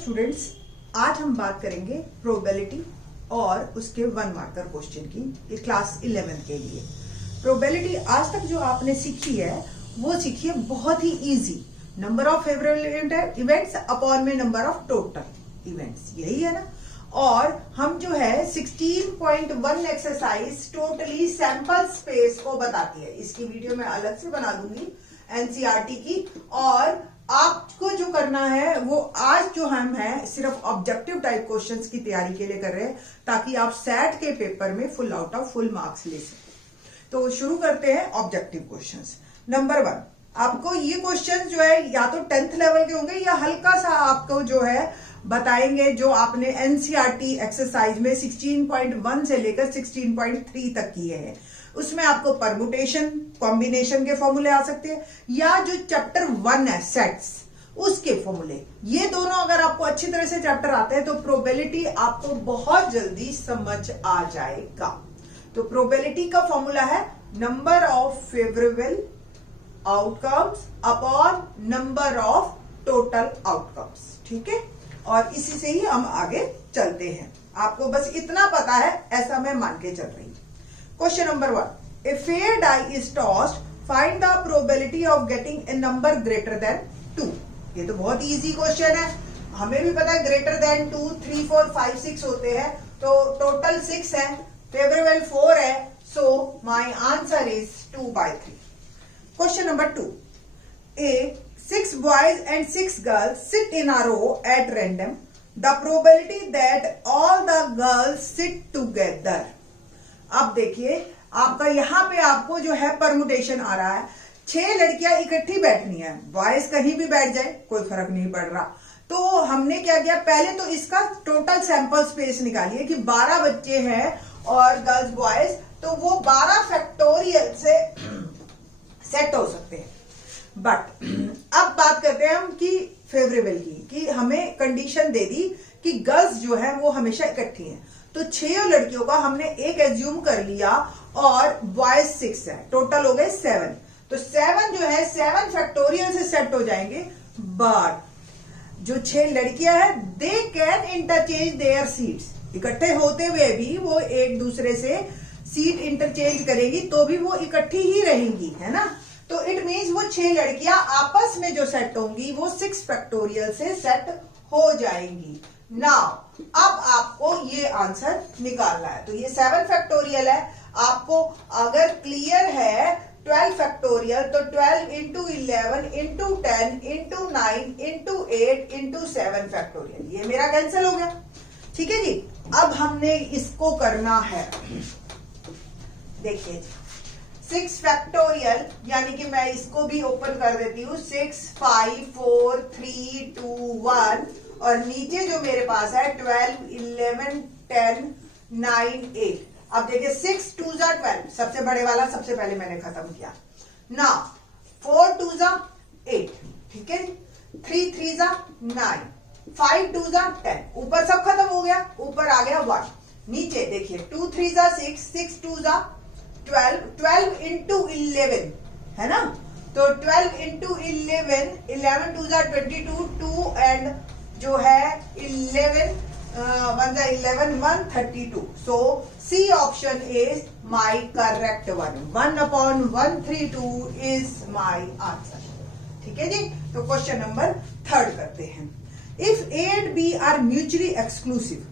Students, आज हम बात करेंगे प्रोबेबिलिटी और उसके 1 मार्कर क्वेश्चन की, ये क्लास 11 के लिए। प्रोबेबिलिटी आज तक जो आपने सीखी है वो सीखी है बहुत ही easy, number of favourable events upon में नंबर ऑफ टोटल इवेंट्स, यही है ना। और हम जो है 16.1 एक्सरसाइज टोटली सैंपल स्पेस को बताती है, इसकी वीडियो मैं अलग से बना दूंगी एनसीईआरटी की। और आपको जो करना है वो आज जो हम है सिर्फ ऑब्जेक्टिव टाइप क्वेश्चंस की तैयारी के लिए कर रहे हैं, ताकि आप सेट के पेपर में full out of full marks ले सकें। तो शुरू करते हैं ऑब्जेक्टिव क्वेश्चंस। नंबर 1, आपको ये क्वेश्चन जो है या तो 10th लेवल के होंगे या हल्का सा आपको जो है बताएंगे जो आपने एनसीईआरटी एक्सरसाइज में 16.1 से लेकर 16.3 तक किए हैं। उसमें आपको परमुटेशन कॉम्बिनेशन के फॉर्मूले आ सकते हैं, या जो चैप्टर 1 है सेट्स उसके फॉर्मूले। ये दोनों अगर आपको अच्छी तरह से चैप्टर आते हैं तो प्रोबेबिलिटी आपको बहुत जल्दी समझ आ जाएगा। तो प्रोबेबिलिटी का फॉर्मूला है number of favourable outcomes upon number of total outcomes, ठीक है। और इसी से ही हम आगे चलते हैं। आपको बस इतना पता है ऐसा मैं मान के चल रही हूं। Question number 1, a fair die is tossed, find the probability of getting a number greater than 2। ये तो बहुत इजी क्वेश्चन है, हमें भी पता है ग्रेटर देन 2 3 4 5 6 होते हैं, तो टोटल 6 है, फेवरेबल 4 है, so my answer is 2/3। Question number 2, A 6 boys and 6 girls sit in a row at random. The probability that all the girls sit together. अब देखिए आपका यहां पे आपको जो है परमुटेशन आ रहा है, 6 लड़कियां इकट्ठी बैठनी है, बॉयज कहीं भी बैठ जाए कोई फर्क नहीं पड़ रहा। तो हमने क्या किया, पहले तो इसका टोटल सैंपल स्पेस निकालिए कि 12 बच्चे हैं और गर्ल्स बॉयज, तो वो 12 फैक्टोरियल से सेट हो सकते हैं। बट अब बात करते हैं हम कि फेवरेबल की, कि हमें कंडीशन दे दी कि गर्ल्स जो है वो हमेशा इकट्ठी हैं, तो 6 लड़कियों का हमने एक एज्यूम कर लिया और बॉयज 6 है, टोटल हो गए 7। तो 7 जो है 7 फैक्टोरियल से सेट हो जाएंगे। बट जो 6 लड़कियां हैं they can interchange there seats, इकट्ठे होते हुए भी वो एक दूसरे से सीट इंटरचेंज करेगी तो भी वो इकट्ठी ही रहेंगी, है ना। तो इट मीन्स वो 6 लड़कियां आपस में जो सेट होंगी वो 6 फैक्टोरियल से सेट हो जाएंगी। नाउ अब आपको ये आंसर निकालना है, तो ये 7 फैक्टोरियल है। आपको अगर क्लियर है 12 फैक्टोरियल, तो 12 into 11 into 10 into 9 into 8 into 7 factorial, ये मेरा कैंसिल हो गया, ठीक है जी। अब हमने इसको करना है, देखिए 6 फैक्टोरियल, यानी कि मैं इसको भी ओपन कर देती हूँ, 6 5 4 3 2 1, और नीचे जो मेरे पास है 12 11 10 9 8। अब देखिए 6 2 जा 12, सबसे बड़े वाला सबसे पहले मैंने खत्म किया ना। 4 2 जा 8, ठीक है, 3 3 जा 9, 5 2 जा 10, ऊपर सब खत्म हो गया, ऊपर आ गया 1। नीचे देखिए 2 3 जा 6, 6 2 जा 12, 12 इंटू 11 है ना, तो 12 इंटू 11, 11 2 जा 22, 2 एंड जो है 11 1 जा 11 1 32। So C option is my correct one, 1/132 is my answer, ठीक है जी। तो क्वेश्चन नंबर 3 करते हैं। If A and B are mutually exclusive,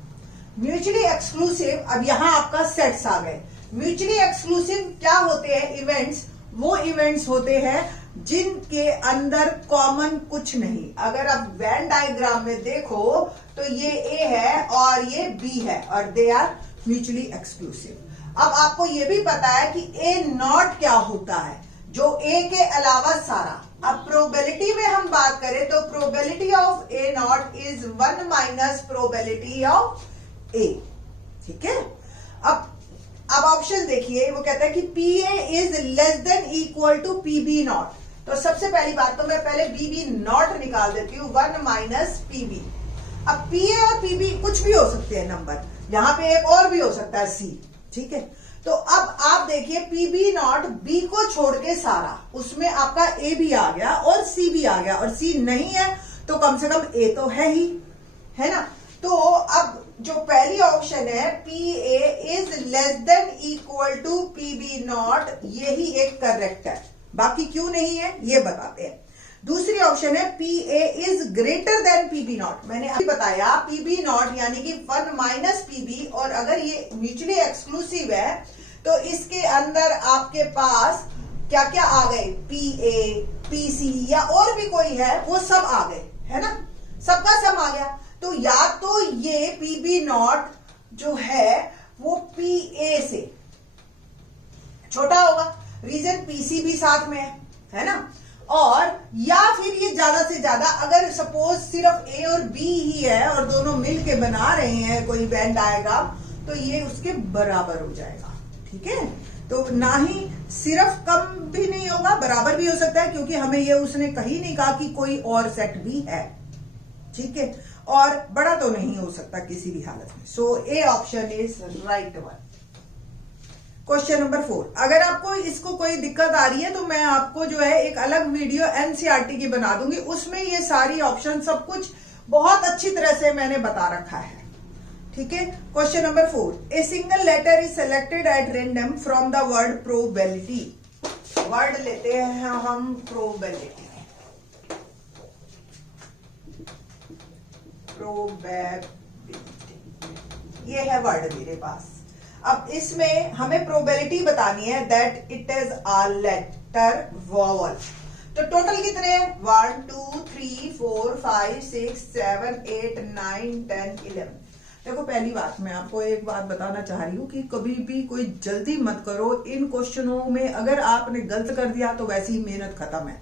mutually exclusive, अब यहां आपका सेट्स आ गए। म्यूचुअली एक्सक्लूसिव क्या होते हैं इवेंट्स, वो इवेंट्स होते हैं जिनके अंदर कॉमन कुछ नहीं। अगर आप वेन डायग्राम में देखो तो ये ए है और ये बी है और दे आर म्यूचुअली एक्सक्लूसिव। अब आपको ये भी पता है कि ए नॉट क्या होता है, जो ए के अलावा सारा। अब प्रोबेबिलिटी में हम बात करें तो probability of A not is 1 minus probability of A, ठीक है। अब ऑप्शन देखिए, वो कहता है कि P A is less than equal to P B not. तो सबसे पहली बात तो मैं पहले बी बी नॉट निकाल देती हूँ, 1 माइनस पी बी। अब पी ए और पी बी कुछ भी हो सकते हैं नंबर, यहां पे एक और भी हो सकता है सी, ठीक है। तो अब आप देखिए पी बी नॉट, बी को छोड़ के सारा, उसमें आपका ए भी आ गया और सी भी आ गया, और सी नहीं है तो कम से कम ए तो है ही, है ना। तो अब जो पहली ऑप्शन है PA is less than equal to PB not, यही एक करेक्ट है, बाकी क्यों नहीं है ये बताते हैं। दूसरी ऑप्शन है PA is greater than PB not. मैंने अभी बताया PB नॉट यानी कि 1 माइनस PB, और अगर ये म्यूचुअली एक्सक्लूसिव है तो इसके अंदर आपके पास क्या क्या आ गए, PA, PC या और भी कोई है वो सब आ गए, है ना, सबका सम आ गया। तो या तो ये PB नॉट जो है वो PA से छोटा होगा, रीजन PC भी साथ में है ना, और या फिर ये ज्यादा से ज्यादा, अगर सपोज सिर्फ A और B ही है और दोनों मिल के बना रहे हैं कोई वेन डायग्राम, तो ये उसके बराबर हो जाएगा। ठीक है, तो ना ही सिर्फ कम भी नहीं होगा, बराबर भी हो सकता है, क्योंकि हमें ये उसने कहीं नहीं कहा कि कोई और सेट भी है। ठीक है, और बड़ा तो नहीं हो सकता किसी भी हालत में। So A option is right one. Question number 4, अगर आपको इसको कोई दिक्कत आ रही है तो मैं आपको जो है एक अलग वीडियो NCERT की बना दूंगी, उसमें ये सारी ऑप्शन सब कुछ बहुत अच्छी तरह से मैंने बता रखा है। ठीक है, question number 4, a single letter is selected at random from the word probability. Word लेते हैं हम प्रोबेबिलिटी, ये है वर्ड मेरे पास। अब इसमें हमें प्रोबेबिलिटी बतानी है that it is a letter vowel. तो टोटल कितने हैं, 1 2 3 4 5 6 7 8 9 10 11। देखो पहली बात, मैं आपको एक बात बताना चाह रही हूं कि कभी भी कोई जल्दी मत करो इन क्वेश्चनों में। अगर आपने गलत कर दिया तो वैसी ही मेहनत खत्म है,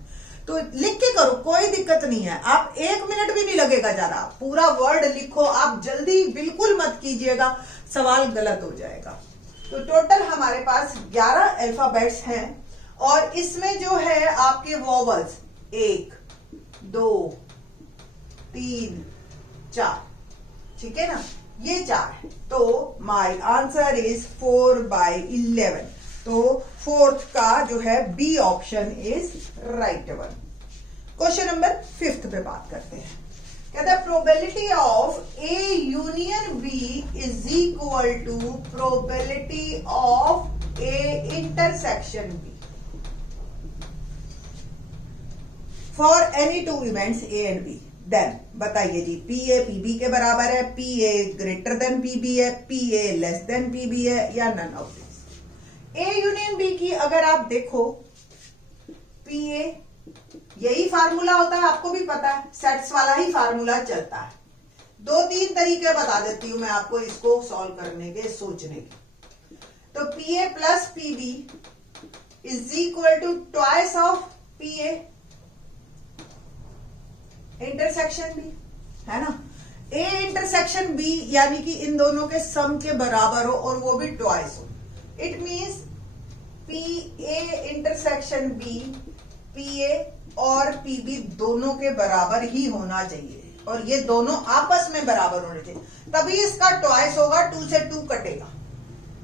तो लिख के करो, कोई दिक्कत नहीं है। आप 1 मिनट भी नहीं लगेगा ज्यादा, पूरा वर्ड लिखो, आप जल्दी बिल्कुल मत कीजिएगा, सवाल गलत हो जाएगा। तो टोटल हमारे पास 11 अल्फाबेट्स हैं, और इसमें जो है आपके वोवल्स 1 2 3 4, ठीक है ना, ये 4 है। तो माय आंसर इज 4/11। तो फोर्थ का जो है B option is right one. Question number 5 पे बात करते हैं। कहता है probability of A union B is equal to probability of A intersection B for any 2 events A and B. Then बताइए जी, PA PB के बराबर है, PA ग्रेटर देन PB है, PA लेस देन PB है, या none of this. A union B की अगर आप देखो, PA यही फार्मूला होता है, आपको भी पता है, सेट्स वाला ही फार्मूला चलता है। 2-3 तरीके बता देती हूं मैं आपको इसको सॉल्व करने के, सोचने के। तो PA plus PB is equal to twice of PA intersection B, है ना। A इंटरसेक्शन B यानी कि इन दोनों के सम के बराबर हो और वो भी ट्वाइस हो। It means PA intersection B PA और PB दोनों के बराबर ही होना चाहिए, और ये दोनों आपस में बराबर होने चाहिए, तभी इसका ट्वाइस होगा, 2 से 2 कटेगा।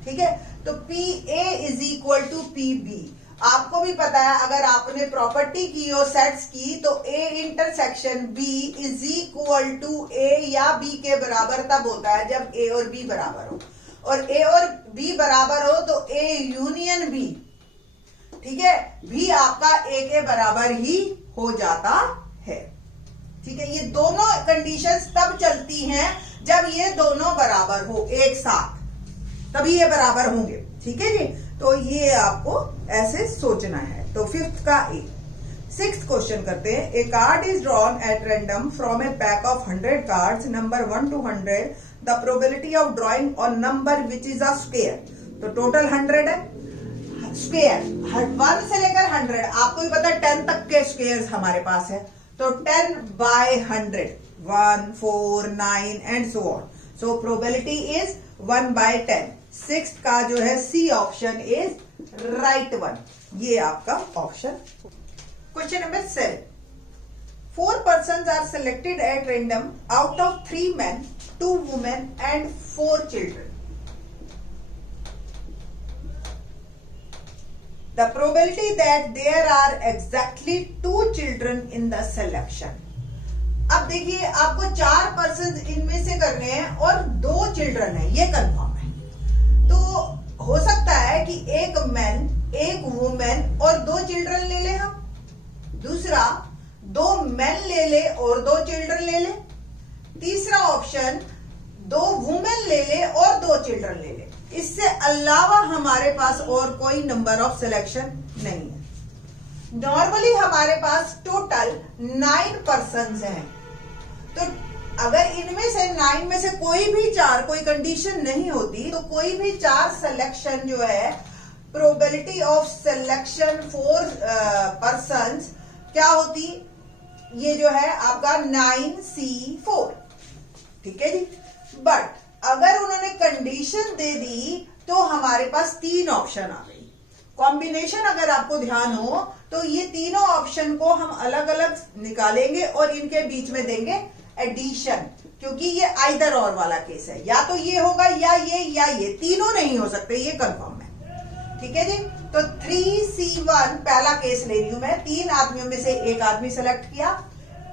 ठीक है, तो PA is equal to PB। आपको भी पता है, अगर आपने प्रॉपर्टी की हो सेट्स की, तो A intersection B is equal to A या B के बराबर तब होता है जब A और B बराबर हो, और A और B बराबर हो तो A यूनियन B, ठीक है, भी आपका A के बराबर ही हो जाता है। ठीक है, ये दोनों कंडीशंस तब चलती हैं जब ये दोनों बराबर हो एक साथ, तभी ये बराबर होंगे। ठीक है जी, तो ये आपको ऐसे सोचना है। तो 5th का A। 6th क्वेश्चन करते हैं। A card is drawn at random from a pack of 100 cards, number 1 to 100, the probability of drawing on number which is a square. तो टोटल 100 है, स्क्वायर 1 से लेकर 100, आपको भी पता है 10 तक के स्क्वायर्स हमारे पास है, तो 10/100, 1 4 9 and so on. So probability is 1/10। 6th का जो है C option is right one, ये आपका option. Question number 7, 4 persons are selected at random out of 3 men, 2 women and 4 children. The probability that there are exactly 2 children in the selection. अब देखिए, आपको 4 person person इनमें से करने हैं और 2 चिल्ड्रन है, ये कंफर्म है। तो हो सकता है कि एक मैन, एक वुमेन और 2 चिल्ड्रन ले ले हम। दूसरा 2 मैन ले ले और 2 चिल्ड्रन ले ले। तीसरा ऑप्शन 2 वुमेन ले ले और 2 चिल्ड्रन ले ले। इससे अलावा हमारे पास और कोई नंबर ऑफ सिलेक्शन नहीं है। नॉर्मली हमारे पास टोटल 9 पर्सन्स हैं। तो अगर इनमें से 9 में से कोई भी 4, कोई कंडीशन नहीं होती, तो कोई भी 4 सिलेक्शन जो है, प्रोबेबिलिटी ऑफ सिलेक्शन 4 पर्सन्स क्या होती, ये जो है आपका 9C4। ठीक है जी। बट अगर उन्होंने कंडीशन दे दी तो हमारे पास 3 ऑप्शन आ गई। कॉम्बिनेशन अगर आपको ध्यान हो तो ये तीनों ऑप्शन को हम अलग अलग निकालेंगे और इनके बीच में देंगे एडिशन, क्योंकि ये आइदर और वाला केस है, या तो ये होगा या ये, तीनों नहीं हो सकते, ये कंफर्म है। ठीक है जी। तो 3C1 पहला केस ले रही हूं मैं, 3 आदमियों में से एक आदमी सेलेक्ट किया,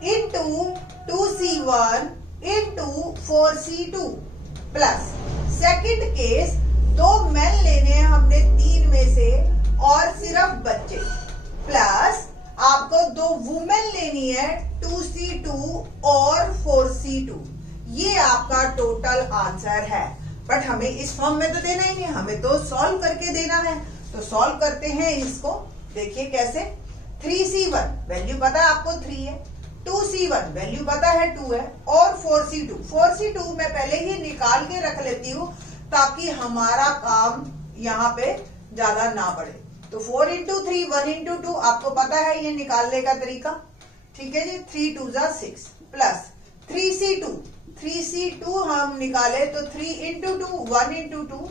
into 2C1 into 4C2 plus second case 2 man लेने हैं हमने 3 में से और सिर्फ बच्चे, प्लस आपको 2 वुमेन लेनी है 2C2 और 4C2। ये आपका टोटल आंसर है। बट हमें इस फॉर्म में तो देना ही नहीं, हमें तो सॉल्व करके देना है। तो सॉल्व करते हैं इसको। देखिए कैसे। 3C1 वैल्यू पता है आपको 3 है, 2C1 वैल्यू पता है 2 है, और 4C2 मैं पहले ही निकाल के रख लेती हूं ताकि हमारा काम यहाँ पे ज्यादा ना पड़े। तो 4 इंटू 3 1 इंटू 2 आपको पता है ये निकालने का तरीका। ठीक है जी। 3 2 6 प्लस 3C2 हम निकाले तो 3 into 2 1 into 2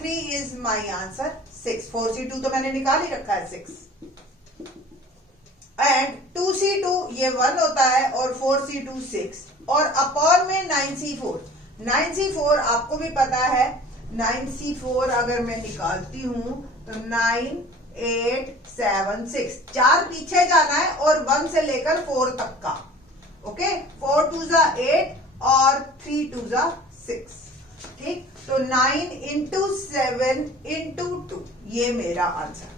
3 is my answer 6। 4C2 तो मैंने निकाल ही रखा है 6, एंड 2C2 ये 1 होता है और 4C2 6, और अपॉन में 9C4 आपको भी पता है 9C4 अगर मैं निकालती हूं तो 9 8 7 6, 4 पीछे जाना है और 1 से लेकर 4 तक का। ओके, 4 2 8 और 3 2 6। ठीक, तो 9 इंटू 7 इंटू 2 ये मेरा आंसर।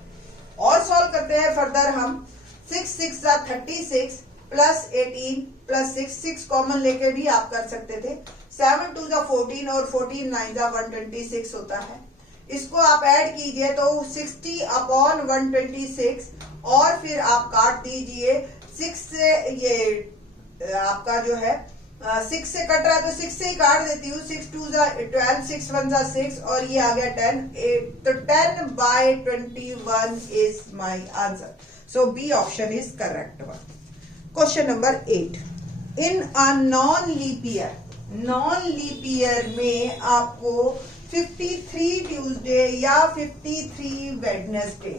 और सॉल्व करते हैं फर्दर हम। 6 6 36 प्लस 18 प्लस 6 कॉमन लेके भी आप कर सकते थे। 7 2 14 और 14 9 126 होता है। इसको आप ऐड कीजिए तो 60 अपॉन 126, और फिर आप काट दीजिए 6 से। ये आपका जो है 6 से कट रहा है तो 6 से ही काट देती हूँ। 6 2 12 6 1 6, और ये आ गया 10 8, तो 10/21 is my answer. So B option is correct one. Question number 8। In a non leap year में आपको 53 ट्यूसडे या 53 वेडनेसडे।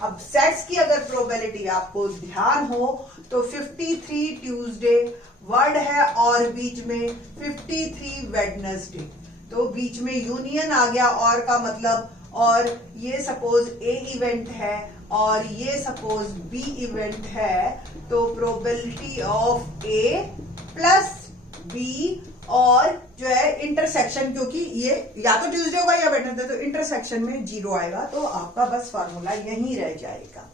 अब सेट्स की अगर प्रोबेबिलिटी आपको ध्यान हो तो 53 ट्यूसडे वर्ड है और बीच में 53 वेडनेसडे, तो बीच में यूनियन आ गया और का मतलब, और ये सपोज ए इवेंट है और ये सपोज बी इवेंट है, तो probability of A plus B और जो है इंटरसेक्शन, क्योंकि ये या तो ट्यूसडे होगा या वेडनेसडे, तो इंटरसेक्शन में 0 आएगा, तो आपका बस फार्मूला यहीं रह जाएगा।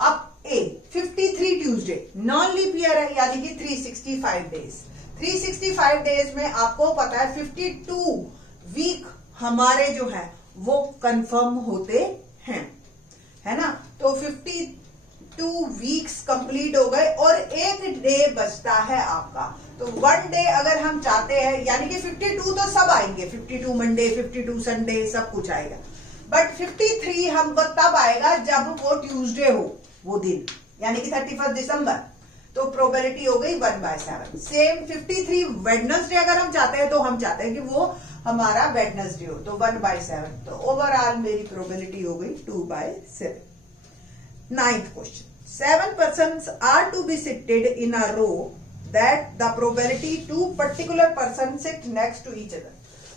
अब ए 53 ट्यूसडे नॉन लीप ईयर है, यानी कि 365 डेज। 365 डेज में आपको पता है 52 वीक हमारे जो है वो कंफर्म होते हैं, है ना। तो 52 वीक्स कंप्लीट हो गए और एक डे बचता है आपका। तो 1 डे अगर हम चाहते हैं, यानी कि 52 तो सब आएंगे, 52 मंडे 52 संडे सब कुछ आएगा, बट 53 हमको तब आएगा जब वो ट्यूसडे हो, वो दिन, यानी कि 31 दिसंबर। तो प्रोबेबिलिटी हो गई 1/7। सेम 53 वेडनेसडे अगर हम चाहते हैं तो हम चाहते हैं कि वो हमारा वेडनेसडे हो, तो 1/7। तो ओवरऑल मेरी प्रोबेबिलिटी हो गई 2/7। 9th question. 7 persons are to be seated in a row that the probability 2 particular persons sit next to each other.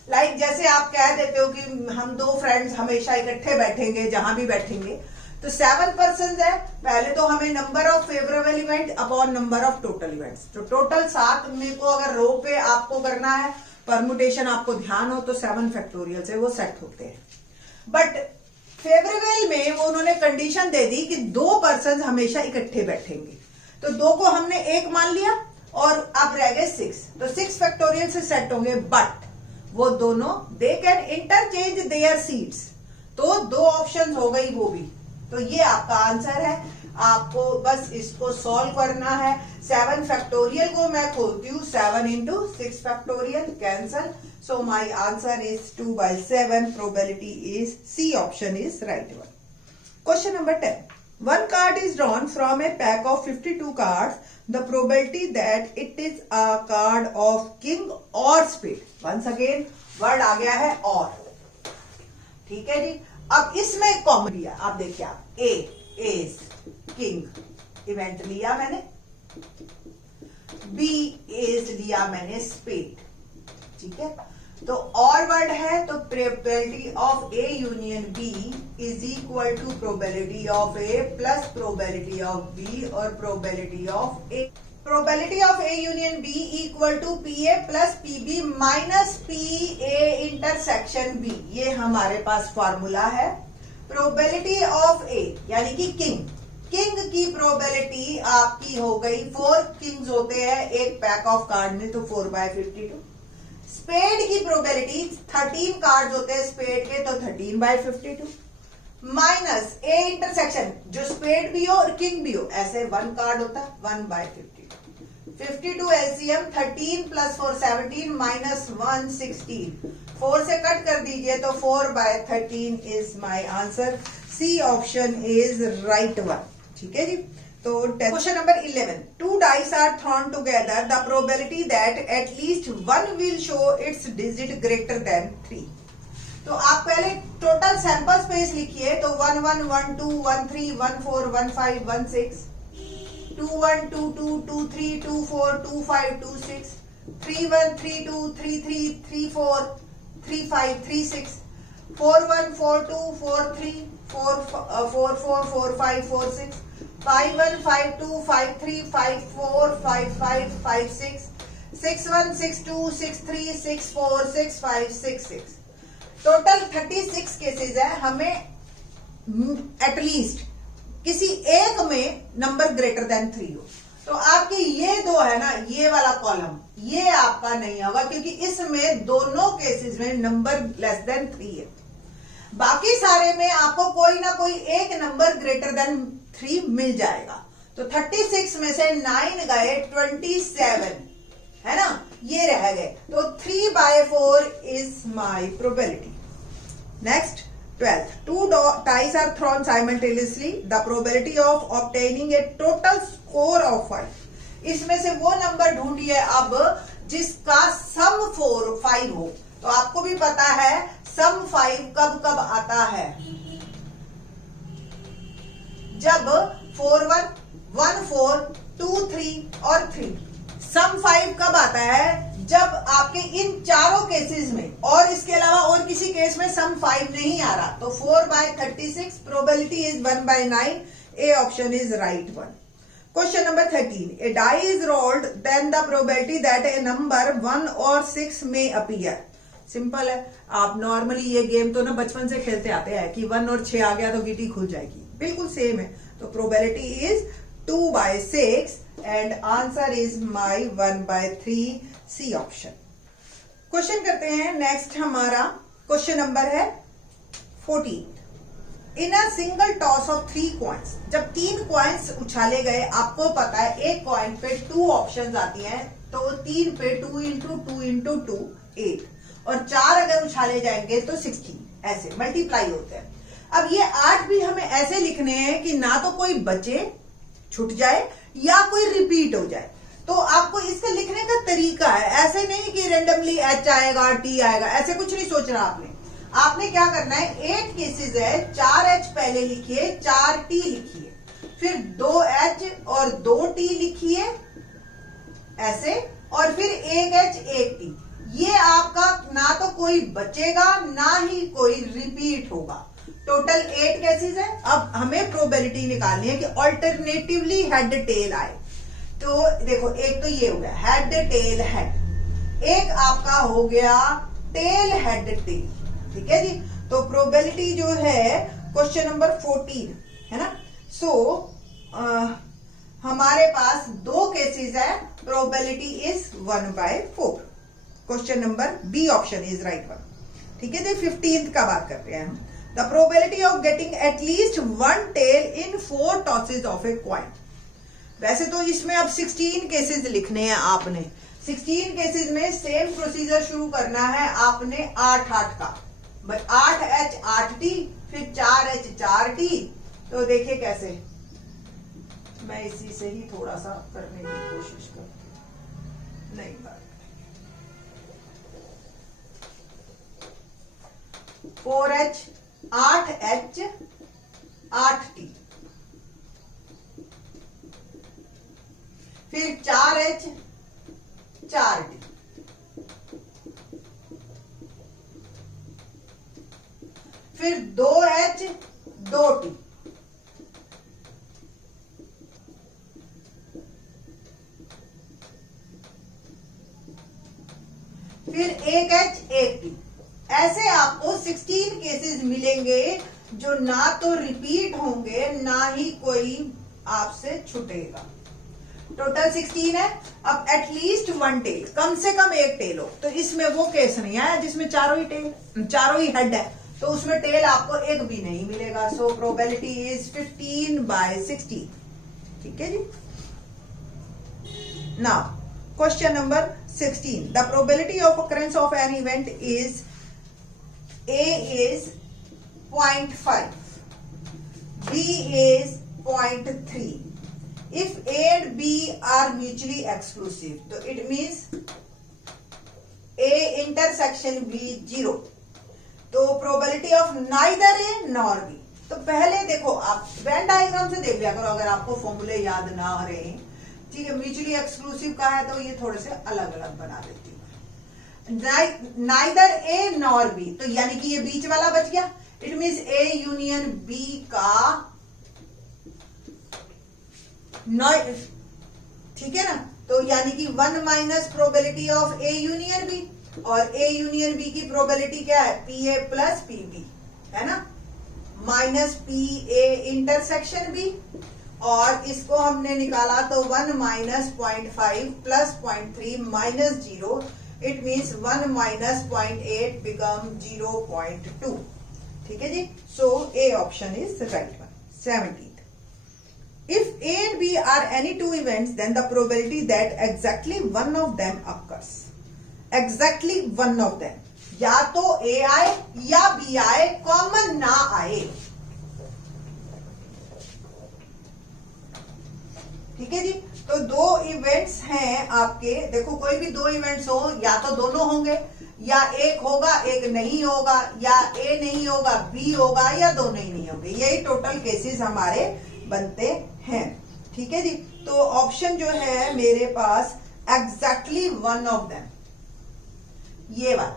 Like जैसे आप कह देते हो कि हम 2 फ्रेंड्स हमेशा इकट्ठे बैठेंगे जहां भी बैठेंगे, तो 7 पर्सन है, पहले तो हमें number of favourable event upon number of total events, तो टोटल 7 मेरे को अगर रो पे आपको करना है परमुटेशन, आपको ध्यान हो तो 7 फैक्टोरियल से वो सेट होते हैं। बट फेवरेबल में वो उन्होंने कंडीशन दे दी कि 2 पर्सन हमेशा इकट्ठे बैठेंगे, तो 2 को हमने 1 मान लिया और अब रह गए 6, तो 6 फैक्टोरियल से सेट होंगे, बट वो दोनों they can interchange there seats, तो 2 ऑप्शन हो गई वो भी। तो ये आपका आंसर है, आपको बस इसको सॉल्व करना है। 7 फैक्टोरियल को मैं खोलती हूँ, 7 into 6 factorial cancel, so my answer is 2/7, probability is C option is right one. Question number 10. One card is drawn from a pack of 52 cards. The probability that it is a card of king or spade. Once again word आ गया है और, ठीक है जी। अब इसमें common लिया, आप देखिए, आप ए एस किंग इवेंट लिया मैंने, बी एस लिया मैंने स्पेड, ठीक है। तो और वर्ड है तो probability of A union B is equal to probability of A plus probability of B और probability of A. Probability of A union B equal to P A plus P B minus P A intersection B, ये हमारे पास formula है। Probability of A यानी कि king की probability आपकी हो गई, 4 किंग्स होते हैं एक पैक ऑफ कार्ड में, तो 4/52। स्पेड की प्रोबेबिलिटी 13 कार्ड होते हैं स्पेड के, तो 13/52 माइनस ए इंटरसेक्शन, जो स्पेड भी हो और किंग भी हो, ऐसे 1 कार्ड होता है, 1/52। 52 एलसीएम, 13 प्लस 4 17 माइनस 1 16, 4 से कट कर दीजिए तो 4/13 is my answer. C option is right one, ठीक है जी। तो question number 11, 2 dice are thrown together, the probability that at least one will show its digit greater than 3। तो आप पहले टोटल सैंपल स्पेस लिखिए, तो 1 1 1 2 1 3 1 4 1 5 1 6, 2 1 2 2 2 3 2 4 2 5 2 6, 3 1 3 2 3 3 3 4 3 5 3 6, 4 1 4 2 4 3 4 4 4 4 5 4 6, 5 1 5 2 5 3 5 4 5 5 5 6, 6 1 6 2 6 3 6 4 6 5 6 6। टोटल 36 केसेस है, हमें एटलीस्ट किसी एक में नंबर ग्रेटर देन 3 हो। तो आपके ये 2 है ना, ये वाला कॉलम, ये आपका नहीं होगा क्योंकि इसमें दोनों केसेस में नंबर लेस देन 3 है। बाकी सारे में आपको कोई ना कोई एक नंबर ग्रेटर देन 3 मिल जाएगा। तो 36 में से 9 गए, 27 है ना, ये रह गए, तो 3/4 is my probability. Next 12th, 2 dice are thrown simultaneously, the probability of obtaining a total score of 5। इसमें से वो नंबर ढूंढिए अब जिसका सम 5 हो। तो आपको भी पता है सम 5 कब कब आता है, जब 4 1 1 4 2 3 और 3। सम 5 कब आता है, जब आपके इन चारों केसेस में और इसके अलावा और किसी केस में सम 5 नहीं आ रहा, तो 4/36, probability is 1/9, A option is right one. Question number 13, a die is rolled then the probability that a number 1 और 6 में अपीयर। सिंपल है, आप नॉर्मली ये गेम तो ना बचपन से खेलते आते हैं कि 1 और 6 आ गया तो गिटी खुल जाएगी, बिल्कुल सेम है। तो probability is 2/6 and answer is my 1/3, C option. Question करते हैं नेक्स्ट, हमारा क्वेश्चन नंबर है 14। In a single toss of 3 coins, जब 3 कॉइन्स उछाले गए, आपको पता है एक कॉइन पे 2 ऑप्शंस आती हैं, तो 3 पे 2 इंटू 2 इंटू 2 8, और 4 अगर उछाले जाएंगे तो 16, ऐसे मल्टीप्लाई होते हैं। अब ये 8 भी हमें ऐसे लिखने हैं कि ना तो कोई बचे छूट जाए या कोई रिपीट हो जाए। तो आपको इसका लिखने का तरीका है, ऐसे नहीं कि रेंडमली H आएगा T आएगा, ऐसे कुछ नहीं सोचना आपने क्या करना है, 8 केसेस है, 4H पहले लिखिए, 4T लिखिए, फिर 2H और 2T लिखिए ऐसे, और फिर 1H 1T। ये आपका ना तो कोई बचेगा ना ही कोई रिपीट होगा। टोटल 8 केसेस है। अब हमें प्रोबेबिलिटी निकालनी है कि ऑल्टरनेटिवली हेड टेल आए। तो देखो, एक तो ये हो गया हेड टेल हेड, एक आपका हो गया टेल हेड टेल, ठीक है जी। तो प्रोबेबिलिटी जो है क्वेश्चन नंबर 14 है ना। सो हमारे पास 2 केसेस है, probability is 1/4। Question number B option is right one, ठीक है। तो 15th का बात करते हैं हम। The probability of getting at least 1 tail in 4 tosses of a coin. वैसे तो इसमें अब 16 केसेस लिखने हैं आपने। 16 केसेस में सेम प्रोसीजर शुरू करना है आपने 8-8 का, 8H 8T, फिर 4H 4T। तो देखिए कैसे, मैं इसी से ही थोड़ा सा करने की कोशिश करती हूँ। नहीं बात 4H 8H 8T, फिर 4H 4T, फिर 2H 2T, फिर 1H 1T। ऐसे आपको 16 केसेस मिलेंगे जो ना तो रिपीट होंगे ना ही कोई आपसे छूटेगा। टोटल 16 है। अब एटलीस्ट 1 टेल, कम से कम 1 टेल हो। तो इसमें वो केस नहीं आया जिसमें चारों ही हेड है, तो उसमें टेल आपको एक भी नहीं मिलेगा। सो प्रोबेबिलिटी इज 15/16, ठीक है जी। Now question number 16, the probability of occurrence of an event is A is 0.5, B is 0.3. If A and B are mutually exclusive, तो it means A intersection B 0. तो probability of neither A nor B. तो पहले देखो, आप Venn diagram से देख लिया करो अगर आपको फॉर्मूले याद ना रहे, ठीक है। म्यूचुअली एक्सक्लूसिव का है तो ये थोड़े से अलग अलग बना देती हूँ। नाइदर ए नॉर बी, तो यानी कि ये बीच वाला बच गया। It means A union B का ठीक है ना। तो यानी कि 1 minus probability of A union B, और ए यूनियन बी की प्रोबेबिलिटी क्या है, P A plus P B, है ना, minus P A intersection B. और इसको हमने निकाला तो 1 minus 0.5 plus 0.3 minus 0, it means 1 minus 0.8 become 0.2, ठीक है जी। So A option is right one. 17th, if A and B are any 2 events, then the probability that exactly one of them occurs, exactly one of them, या तो A आए या B आए, common ना आए, ठीक है जी। तो 2 इवेंट्स हैं आपके, देखो कोई भी 2 इवेंट्स हो, या तो दोनों होंगे, या एक होगा एक नहीं होगा, या ए नहीं होगा बी होगा, या दोनों ही नहीं होंगे। यही टोटल केसेस हमारे बनते हैं, ठीक है जी। तो ऑप्शन जो है मेरे पास एग्जैक्टली वन ऑफ देम, ये वाला,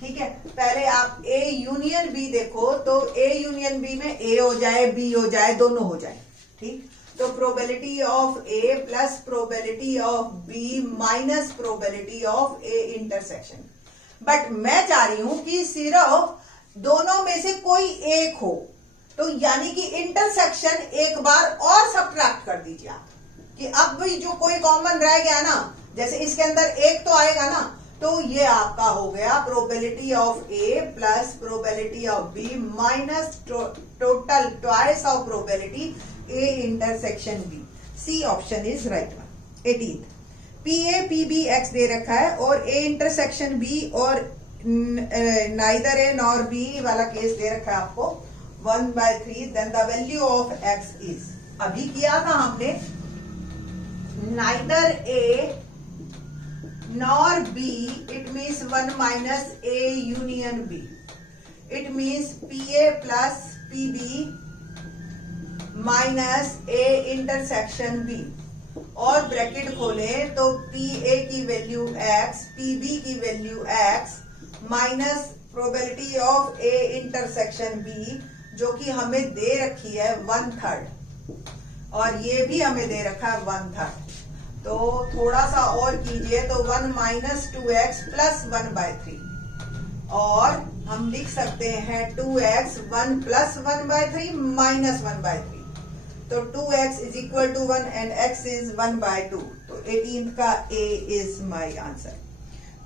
ठीक है। पहले आप ए यूनियन बी देखो, तो ए यूनियन बी में ए हो जाए बी हो जाए, दोनों हो जाए, ठीक। तो probability of A plus probability of B minus probability of A intersection. But मैं चाह रही हूं कि सिर्फ दोनों में से कोई एक हो, तो यानी कि इंटरसेक्शन एक बार और सब्ट्रैक्ट कर दीजिए आप, कि अब भी जो कोई कॉमन रह गया ना, जैसे इसके अंदर एक तो आएगा ना, तो ये आपका हो गया probability of A plus probability of B minus total twice of probability A intersection B. C option is right one. 18th, P A P B X दे रखा है और ए इंटरसेक्शन बी और नाइदर ए नॉर बी वाला case दे रखा है आपको 1/3, then the value of X is, अभी किया था हमने, neither A nor B, it means 1 minus A union B. It means PA plus PB minus A intersection B. और ब्रैकेट खोले तो PA की वैल्यू X, PB की value X minus probability of A intersection B, जो कि हमें दे रखी है 1/3 और ये भी हमें दे रखा है 1/3। तो थोड़ा सा और कीजिए तो 1 - 2x + 1/3, और हम लिख सकते हैं 2x 1 + 1/3 - 1/3। तो 2x = 1 and x is 1/2। तो 18th का A is my answer।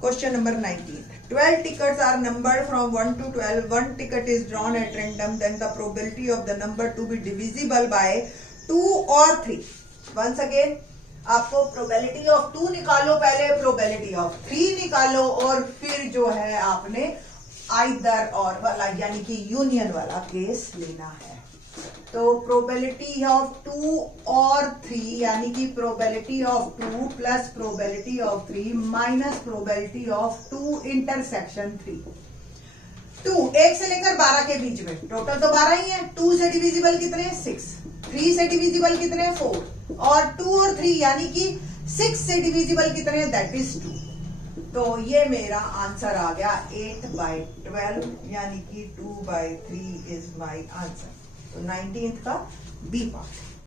Question number 19. 12 tickets are numbered from 1 to 12. One ticket is drawn at random. Then the probability of the number to be divisible by 2 or 3. Once again, आपको probability of 2 निकालो, पहले probability of 3 निकालो, और फिर जो है आपने either or वाला यानी कि यूनियन वाला केस लेना है। तो प्रोबेबिलिटी ऑफ 2 और 3 यानी कि probability of 2 plus probability of 3 minus probability of 2 intersection 3। 2 1 से लेकर 12 के बीच में, टोटल तो 12 ही है। 2 से डिविजिबल कितने हैं? 6। 3 से डिविजिबल कितने हैं? 4। और 2 और 3 यानी कि 6 से डिविजिबल कितने हैं? That is 2। तो ये मेरा आंसर आ गया 8/12 यानी कि 2/3 इज माई आंसर। तो 19th का बी पार्ट।